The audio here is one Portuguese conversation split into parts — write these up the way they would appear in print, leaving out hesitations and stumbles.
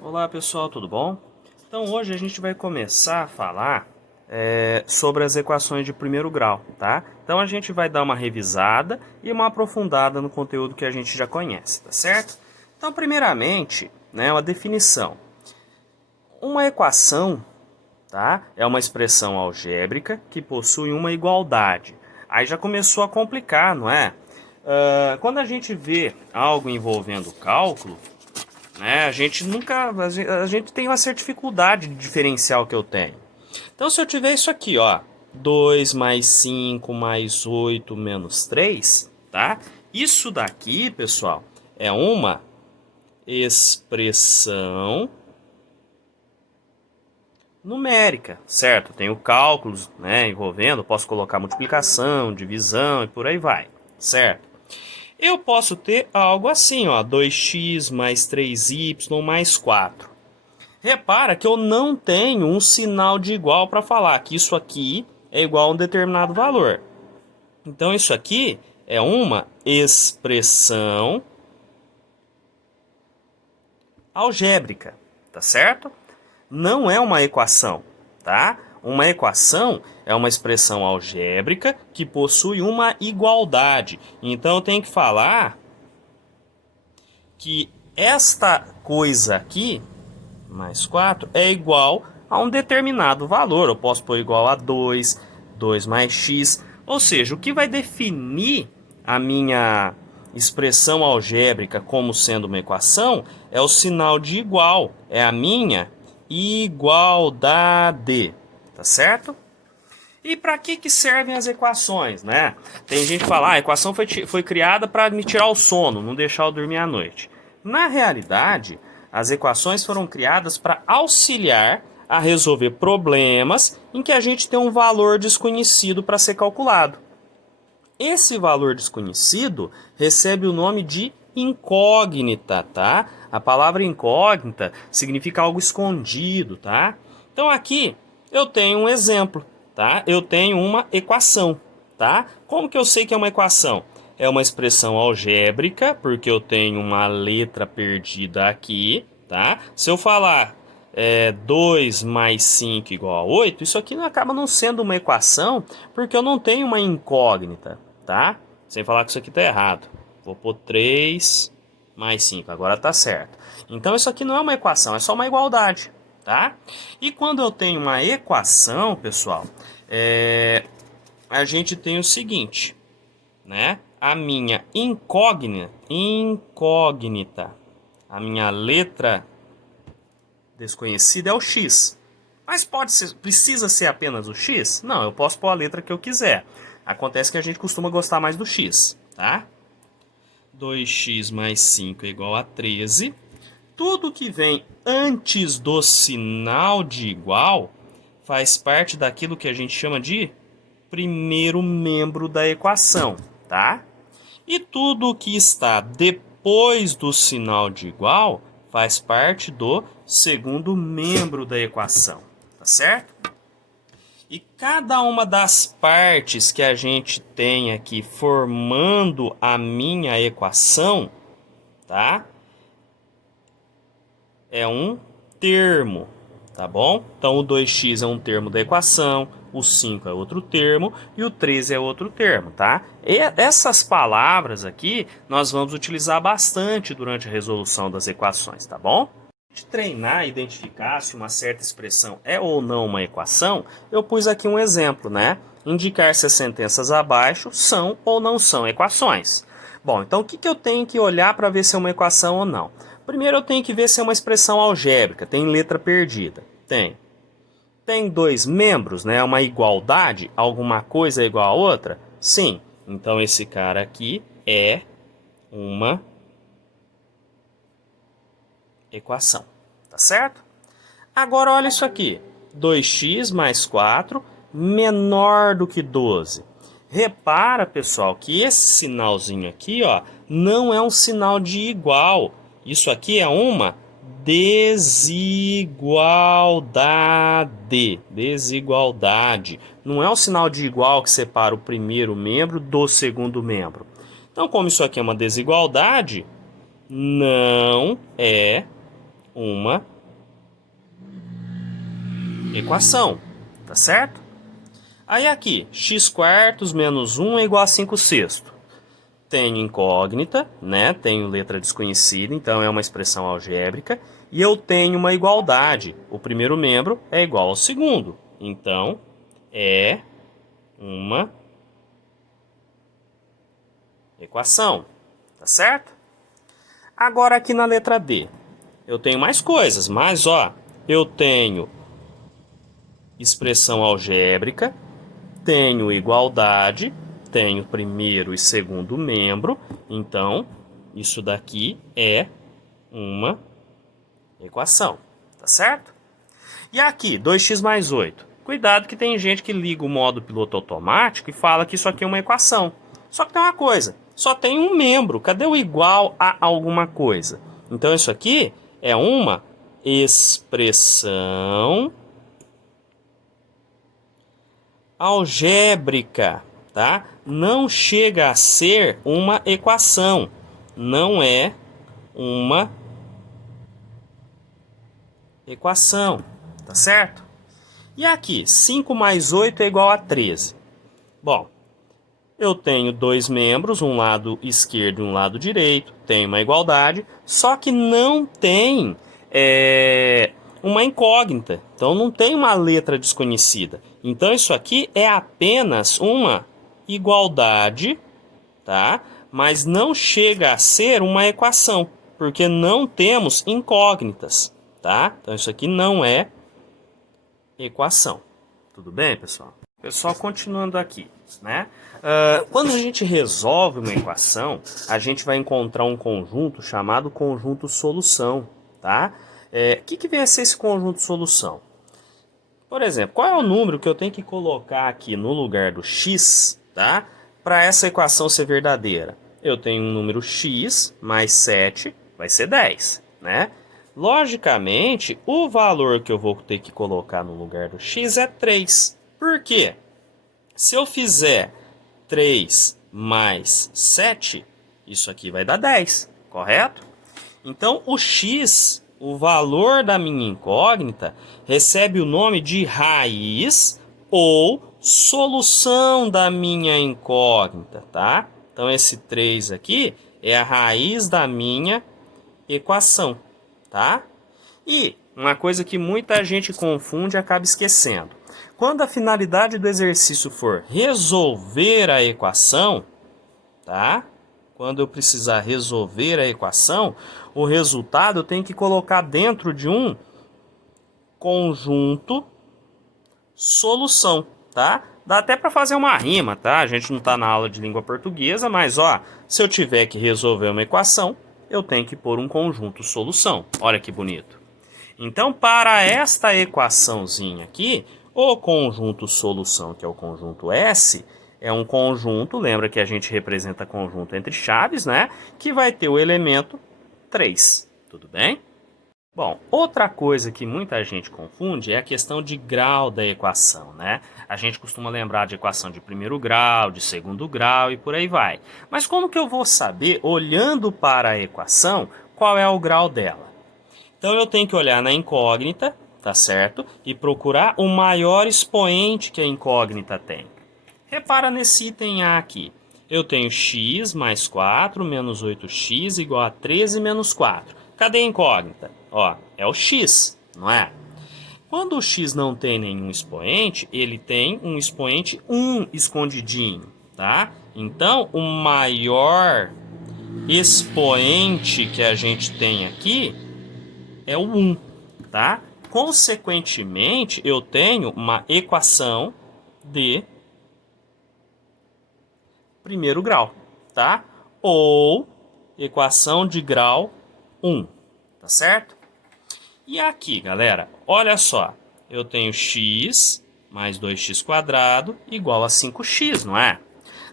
Olá pessoal, tudo bom? Então hoje a gente vai começar a falar sobre as equações de primeiro grau, tá? Então a gente vai dar uma revisada e uma aprofundada no conteúdo que a gente já conhece, tá certo? Então primeiramente, né, uma definição. Uma equação, tá, é uma expressão algébrica que possui uma igualdade. Aí já começou a complicar, não é? Quando a gente vê algo envolvendo cálculo, né? A gente tem uma certa dificuldade de diferenciar o que eu tenho. Então, se eu tiver isso aqui, ó, 2 mais 5 mais 8 menos 3, tá? Isso daqui, pessoal, é uma expressão numérica, certo? Tenho cálculos, né, envolvendo, posso colocar multiplicação, divisão e por aí vai, certo? Eu posso ter algo assim, ó, 2x mais 3y mais 4. Repara que eu não tenho um sinal de igual para falar que isso aqui é igual a um determinado valor. Então isso aqui é uma expressão algébrica, tá certo? Não é uma equação, tá? Uma equação é uma expressão algébrica que possui uma igualdade. Então eu tenho que falar que esta coisa aqui, mais 4, é igual a um determinado valor. Eu posso pôr igual a 2, 2 mais x. Ou seja, o que vai definir a minha expressão algébrica como sendo uma equação é o sinal de igual. É a minha igualdade. Tá certo? E para que servem as equações, né? Tem gente que fala, a equação foi criada para me tirar o sono, não deixar eu dormir à noite. Na realidade, as equações foram criadas para auxiliar a resolver problemas em que a gente tem um valor desconhecido para ser calculado. Esse valor desconhecido recebe o nome de incógnita, tá? A palavra incógnita significa algo escondido, tá? Então aqui eu tenho um exemplo, tá? Eu tenho uma equação, tá? Como que eu sei que é uma equação? É uma expressão algébrica, porque eu tenho uma letra perdida aqui, tá? Se eu falar 2 mais 5 igual a 8, isso aqui acaba não sendo uma equação, porque eu não tenho uma incógnita, tá? Sem falar que isso aqui está errado. Vou pôr 3 mais 5, agora está certo. Então isso aqui não é uma equação, é só uma igualdade, tá? E quando eu tenho uma equação, pessoal, a gente tem o seguinte, né? A minha incógnita, a minha letra desconhecida é o x. Mas precisa ser apenas o x? Não, eu posso pôr a letra que eu quiser. Acontece que a gente costuma gostar mais do x, tá? 2x mais 5 é igual a 13. Tudo que vem antes do sinal de igual faz parte daquilo que a gente chama de primeiro membro da equação, tá? E tudo que está depois do sinal de igual faz parte do segundo membro da equação, tá certo? E cada uma das partes que a gente tem aqui formando a minha equação, tá? É um termo, tá bom? Então o 2x é um termo da equação, o 5 é outro termo e o 13 é outro termo, tá? E essas palavras aqui nós vamos utilizar bastante durante a resolução das equações, tá bom? De treinar e identificar se uma certa expressão é ou não uma equação, eu pus aqui um exemplo, né? Indicar se as sentenças abaixo são ou não são equações. Bom, então o que eu tenho que olhar para ver se é uma equação ou não? Primeiro eu tenho que ver se é uma expressão algébrica, tem letra perdida. Tem. Tem dois membros, né? Uma igualdade, alguma coisa é igual a outra? Sim. Então esse cara aqui é uma equação, tá certo? Agora olha isso aqui, 2x mais 4 menor do que 12. Repara, pessoal, que esse sinalzinho aqui, ó, não é um sinal de igual. Isso aqui é uma desigualdade. Desigualdade. Não é um sinal de igual que separa o primeiro membro do segundo membro. Então, como isso aqui é uma desigualdade, não é uma equação, tá certo? Aí aqui, x quartos menos 1 é igual a 5 sextos. Tenho incógnita, né? Tenho letra desconhecida, então é uma expressão algébrica. E eu tenho uma igualdade. O primeiro membro é igual ao segundo. Então, é uma equação, tá certo? Agora aqui na letra D, eu tenho mais coisas, mas ó, eu tenho expressão algébrica, tenho igualdade, tenho primeiro e segundo membro, então isso daqui é uma equação, tá certo? E aqui, 2x mais 8. Cuidado que tem gente que liga o modo piloto automático e fala que isso aqui é uma equação. Só que tem uma coisa, só tem um membro, cadê o igual a alguma coisa? Então isso aqui é uma expressão algébrica, tá? Não chega a ser uma equação, não é uma equação, tá certo? E aqui, 5 mais 8 é igual a 13. Bom, eu tenho dois membros, um lado esquerdo e um lado direito, tem uma igualdade, só que não tem uma incógnita, então não tem uma letra desconhecida. Então isso aqui é apenas uma igualdade, tá? Mas não chega a ser uma equação, porque não temos incógnitas, tá? Então isso aqui não é equação. Tudo bem, pessoal? Pessoal, continuando aqui, né? Quando a gente resolve uma equação, a gente vai encontrar um conjunto chamado conjunto solução, tá? O que vem a ser esse conjunto solução? Por exemplo, qual é o número que eu tenho que colocar aqui no lugar do x, tá? Para essa equação ser verdadeira? Eu tenho um número x mais 7 vai ser 10, né? Logicamente, o valor que eu vou ter que colocar no lugar do x é 3. Por quê? Se eu fizer 3 mais 7, isso aqui vai dar 10, correto? Então, o x, o valor da minha incógnita, recebe o nome de raiz ou solução da minha incógnita, tá? Então, esse 3 aqui é a raiz da minha equação, tá? E uma coisa que muita gente confunde e acaba esquecendo. Quando a finalidade do exercício for resolver a equação, tá? Quando eu precisar resolver a equação, o resultado eu tenho que colocar dentro de um conjunto solução, tá? Dá até para fazer uma rima, tá? A gente não está na aula de língua portuguesa, mas ó, se eu tiver que resolver uma equação, eu tenho que pôr um conjunto solução. Olha que bonito. Então, para esta equaçãozinha aqui, o conjunto solução, que é o conjunto S, é um conjunto, lembra que a gente representa conjunto entre chaves, né? Que vai ter o elemento 3, tudo bem? Bom, outra coisa que muita gente confunde é a questão de grau da equação, né? A gente costuma lembrar de equação de primeiro grau, de segundo grau e por aí vai. Mas como que eu vou saber, olhando para a equação, qual é o grau dela? Então eu tenho que olhar na incógnita, tá certo? E procurar o maior expoente que a incógnita tem. Repara nesse item A aqui. Eu tenho x mais 4 menos 8x igual a 13 menos 4. Cadê a incógnita? Ó, é o x, não é? Quando o x não tem nenhum expoente, ele tem um expoente 1 escondidinho, tá? Então, o maior expoente que a gente tem aqui é o 1, tá? Consequentemente, eu tenho uma equação de primeiro grau, tá? Ou equação de grau 1, tá certo? E aqui, galera, olha só. Eu tenho x mais 2x² igual a 5x, não é?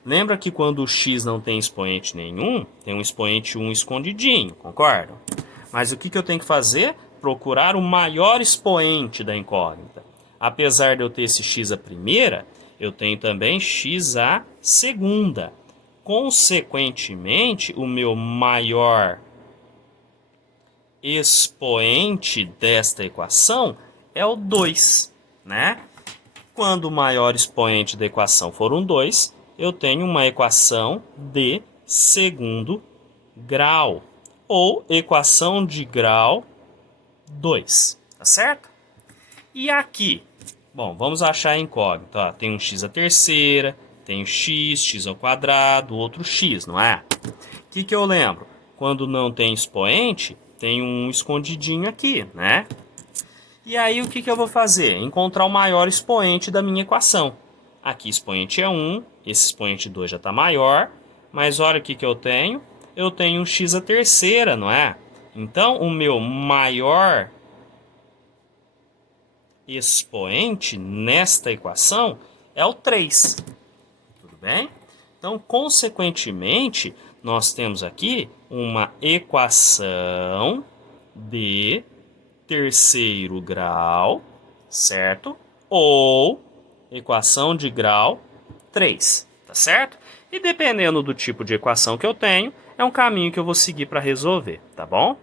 Lembra que quando o x não tem expoente nenhum, tem um expoente 1 escondidinho, concordam? Mas o que eu tenho que fazer? Procurar o maior expoente da incógnita. Apesar de eu ter esse x a primeira, eu tenho também x a segunda. Consequentemente, o meu maior expoente desta equação é o 2, né? Quando o maior expoente da equação for um 2, eu tenho uma equação de segundo grau, ou equação de grau 2, tá certo? E aqui, bom, vamos achar a incógnita. Ó, tem um x à terceira, tem o x ao quadrado, outro x, não é? O que eu lembro? Quando não tem expoente, tem um escondidinho aqui, né? E aí o que eu vou fazer? Encontrar o maior expoente da minha equação. Aqui expoente é 1, esse expoente 2 já está maior, mas olha o que eu tenho. Eu tenho um x à terceira, não é? Então o meu maior expoente nesta equação é o 3. Tudo bem? Então, consequentemente, nós temos aqui uma equação de terceiro grau, certo? Ou equação de grau 3, tá certo? E dependendo do tipo de equação que eu tenho, é um caminho que eu vou seguir para resolver, tá bom?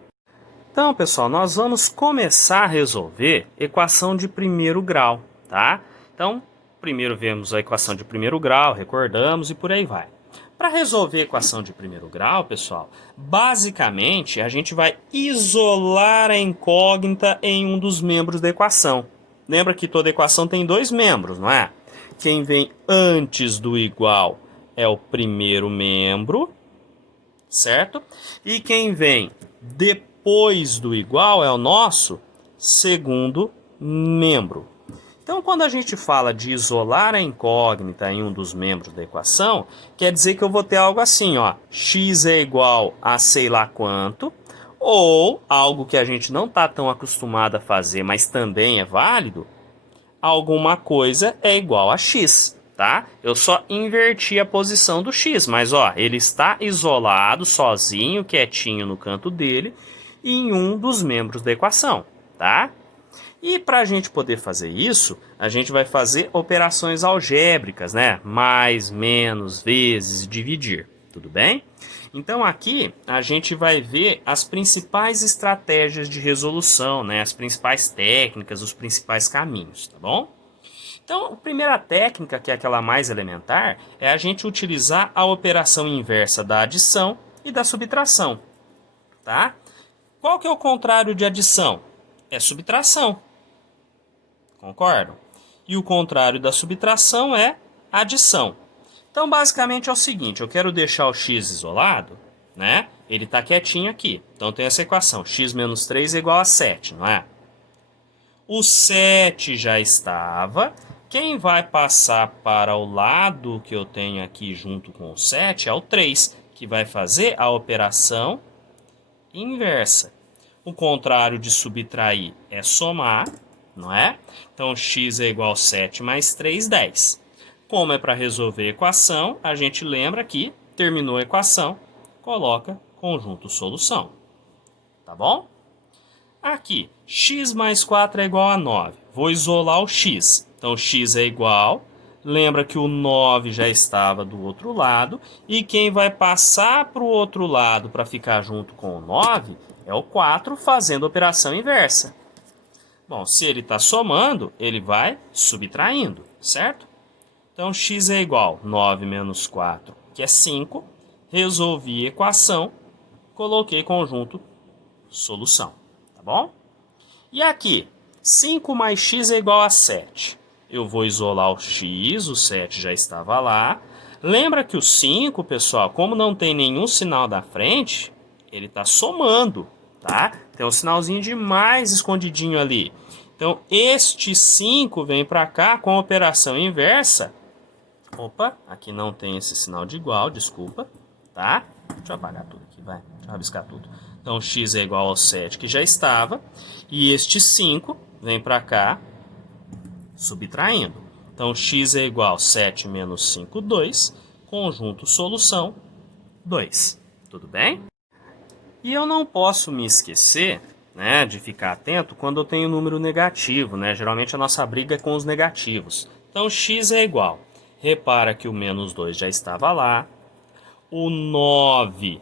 Então, pessoal, nós vamos começar a resolver equação de primeiro grau, tá? Então, primeiro vemos a equação de primeiro grau, recordamos e por aí vai. Para resolver a equação de primeiro grau, pessoal, basicamente a gente vai isolar a incógnita em um dos membros da equação. Lembra que toda equação tem dois membros, não é? Quem vem antes do igual é o primeiro membro, certo? E quem vem depois do igual é o nosso segundo membro. Então, quando a gente fala de isolar a incógnita em um dos membros da equação, quer dizer que eu vou ter algo assim, ó, x é igual a sei lá quanto, ou algo que a gente não está tão acostumado a fazer, mas também é válido, alguma coisa é igual a x, tá? Eu só inverti a posição do x, mas ó, ele está isolado, sozinho, quietinho no canto dele, em um dos membros da equação, tá? E para a gente poder fazer isso, a gente vai fazer operações algébricas, né? Mais, menos, vezes e dividir, tudo bem? Então aqui a gente vai ver as principais estratégias de resolução, né? As principais técnicas, os principais caminhos, tá bom? Então, a primeira técnica, que é aquela mais elementar, é a gente utilizar a operação inversa da adição e da subtração, tá? Qual que é o contrário de adição? É subtração. Concordam? E o contrário da subtração é adição. Então, basicamente é o seguinte, eu quero deixar o x isolado, né? Ele está quietinho aqui. Então, tem essa equação, x menos 3 é igual a 7, não é? O 7 já estava. Quem vai passar para o lado que eu tenho aqui junto com o 7 é o 3, que vai fazer a operação inversa. O contrário de subtrair é somar, não é? Então, x é igual a 7 mais 3, 10. Como é para resolver a equação, a gente lembra que terminou a equação, coloca conjunto solução. Tá bom? Aqui, x mais 4 é igual a 9. Vou isolar o x. Então, x é igual. Lembra que o 9 já estava do outro lado. E quem vai passar para o outro lado para ficar junto com o 9 é o 4, fazendo a operação inversa. Bom, se ele está somando, ele vai subtraindo, certo? Então, x é igual a 9 menos 4, que é 5. Resolvi a equação, coloquei conjunto solução, tá bom? E aqui, 5 mais x é igual a 7. Eu vou isolar o x, o 7 já estava lá. Lembra que o 5, pessoal, como não tem nenhum sinal da frente, ele está somando, tá? Tem um sinalzinho de mais escondidinho ali. Então, este 5 vem para cá com a operação inversa. Opa, aqui não tem esse sinal de igual, desculpa, tá? Deixa eu apagar tudo aqui, vai. Deixa eu rabiscar tudo. Então, x é igual ao 7, que já estava. E este 5 vem para cá, subtraindo. Então, x é igual a 7 menos 5, 2. Conjunto solução, 2. Tudo bem? E eu não posso me esquecer, né, de ficar atento quando eu tenho número negativo, né? Geralmente a nossa briga é com os negativos. Então, x é igual. Repara que o menos 2 já estava lá. O 9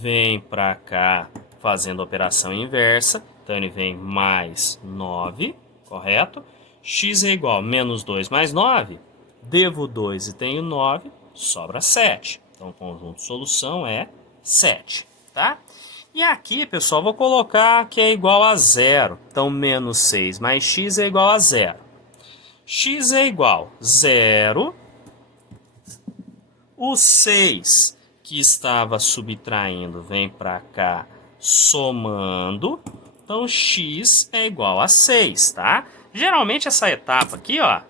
vem para cá fazendo a operação inversa. Então, ele vem mais 9, correto? X é igual a menos 2 mais 9. Devo 2 e tenho 9, sobra 7. Então, o conjunto solução é 7, tá? E aqui, pessoal, vou colocar que é igual a 0. Então, menos 6 mais x é igual a 0. X é igual a 0. O 6 que estava subtraindo vem para cá somando. Então, x é igual a 6, tá? Geralmente, essa etapa aqui, ó,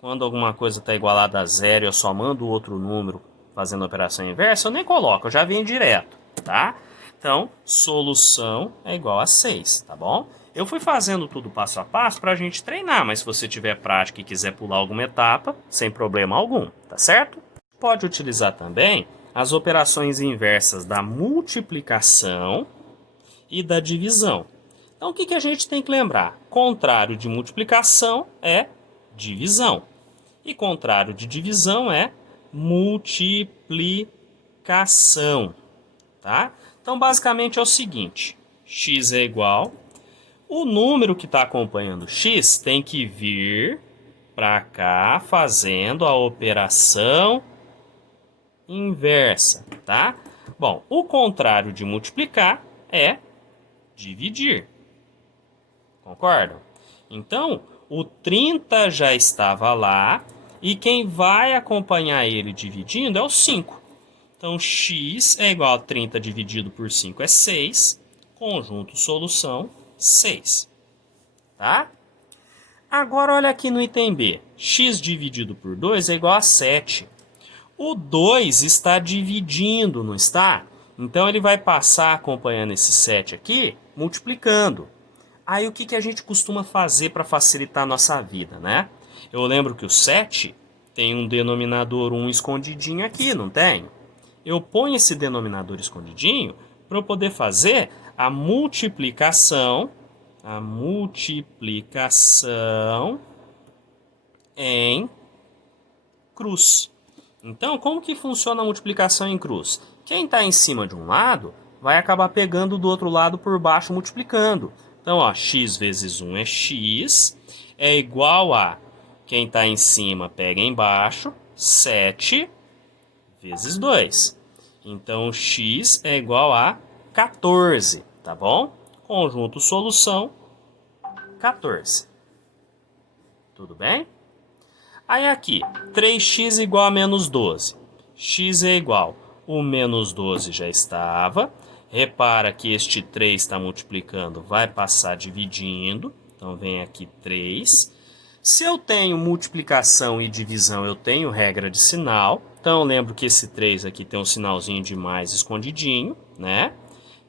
quando alguma coisa está igualada a 0 e eu só mando outro número fazendo a operação inversa, eu nem coloco, eu já venho direto, tá? Então, solução é igual a 6, tá bom? Eu fui fazendo tudo passo a passo para a gente treinar, mas se você tiver prática e quiser pular alguma etapa, sem problema algum, tá certo? Pode utilizar também as operações inversas da multiplicação e da divisão. Então, o que a gente tem que lembrar? Contrário de multiplicação é divisão. E contrário de divisão é multiplicação, tá? Então, basicamente é o seguinte, x é igual, o número que está acompanhando x tem que vir para cá fazendo a operação inversa, tá? Bom, o contrário de multiplicar é dividir, concordam? Então, o 30 já estava lá, e quem vai acompanhar ele dividindo é o 5. Então, x é igual a 30 dividido por 5 é 6. Conjunto solução, 6. Tá? Agora, olha aqui no item B. X dividido por 2 é igual a 7. O 2 está dividindo, não está? Então, ele vai passar acompanhando esse 7 aqui, multiplicando. Aí, o que a gente costuma fazer para facilitar a nossa vida, né? Eu lembro que o 7 tem um denominador 1 escondidinho aqui, não tem? Eu ponho esse denominador escondidinho para eu poder fazer a multiplicação em cruz. Então, como que funciona a multiplicação em cruz? Quem está em cima de um lado vai acabar pegando do outro lado por baixo multiplicando. Então, ó, x vezes 1 é x, é igual a, quem está em cima pega embaixo, 7 vezes 2. Então, x é igual a 14, tá bom? Conjunto solução, 14. Tudo bem? Aí aqui, 3x igual a menos 12. X é igual, o menos 12 já estava. Repara que este 3 está multiplicando, vai passar dividindo. Então, vem aqui 3. Se eu tenho multiplicação e divisão, eu tenho regra de sinal. Então, eu lembro que esse 3 aqui tem um sinalzinho de mais escondidinho, né?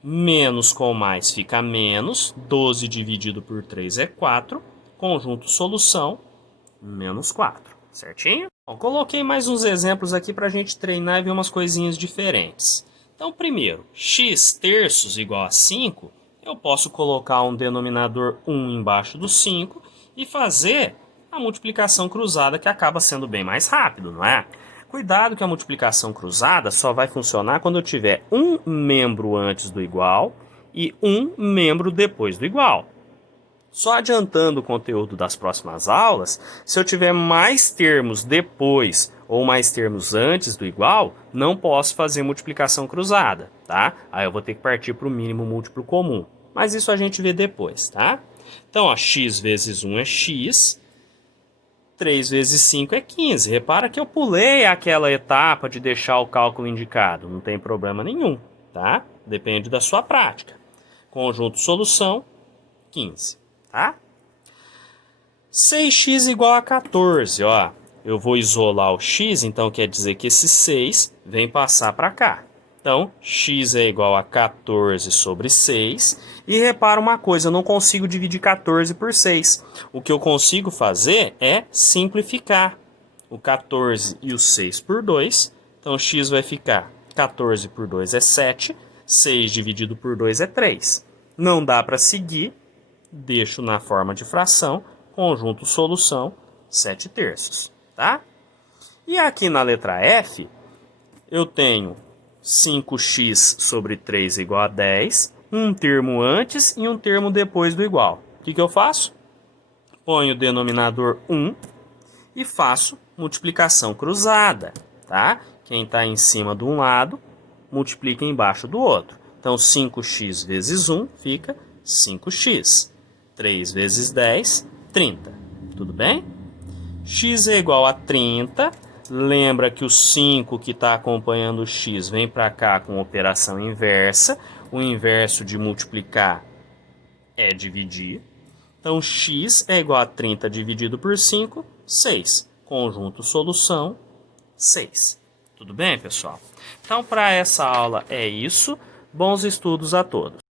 Menos com mais fica menos. 12 dividido por 3 é 4. Conjunto solução, menos 4. Certinho? Bom, coloquei mais uns exemplos aqui para a gente treinar e ver umas coisinhas diferentes. Então, primeiro, x terços igual a 5, eu posso colocar um denominador 1 embaixo do 5 e fazer a multiplicação cruzada, que acaba sendo bem mais rápido, não é? Cuidado que a multiplicação cruzada só vai funcionar quando eu tiver um membro antes do igual e um membro depois do igual. Só adiantando o conteúdo das próximas aulas, se eu tiver mais termos depois ou mais termos antes do igual, não posso fazer multiplicação cruzada, tá? Aí eu vou ter que partir para o mínimo múltiplo comum. Mas isso a gente vê depois, tá? Então, ó, x vezes 1 é x, 3 vezes 5 é 15. Repara que eu pulei aquela etapa de deixar o cálculo indicado. Não tem problema nenhum, tá? Depende da sua prática. Conjunto solução, 15. Tá? 6x igual a 14, ó. Eu vou isolar o x, então quer dizer que esse 6 vem passar para cá. Então, x é igual a 14 sobre 6. E repara uma coisa, eu não consigo dividir 14 por 6. O que eu consigo fazer é simplificar o 14 e o 6 por 2. Então, x vai ficar 14 por 2 é 7. 6 dividido por 2 é 3. Não dá para seguir. Deixo na forma de fração, conjunto solução, 7 terços, tá? E aqui na letra F, eu tenho 5x sobre 3 igual a 10. Um termo antes e um termo depois do igual. O que eu faço? Ponho o denominador 1 e faço multiplicação cruzada, tá? Quem está em cima de um lado, multiplica embaixo do outro. Então, 5x vezes 1 fica 5x. 3 vezes 10, 30. Tudo bem? X é igual a 30. Lembra que o 5 que está acompanhando o x vem para cá com operação inversa. O inverso de multiplicar é dividir. Então, x é igual a 30 dividido por 5, 6. Conjunto solução, 6. Tudo bem, pessoal? Então, para essa aula é isso. Bons estudos a todos.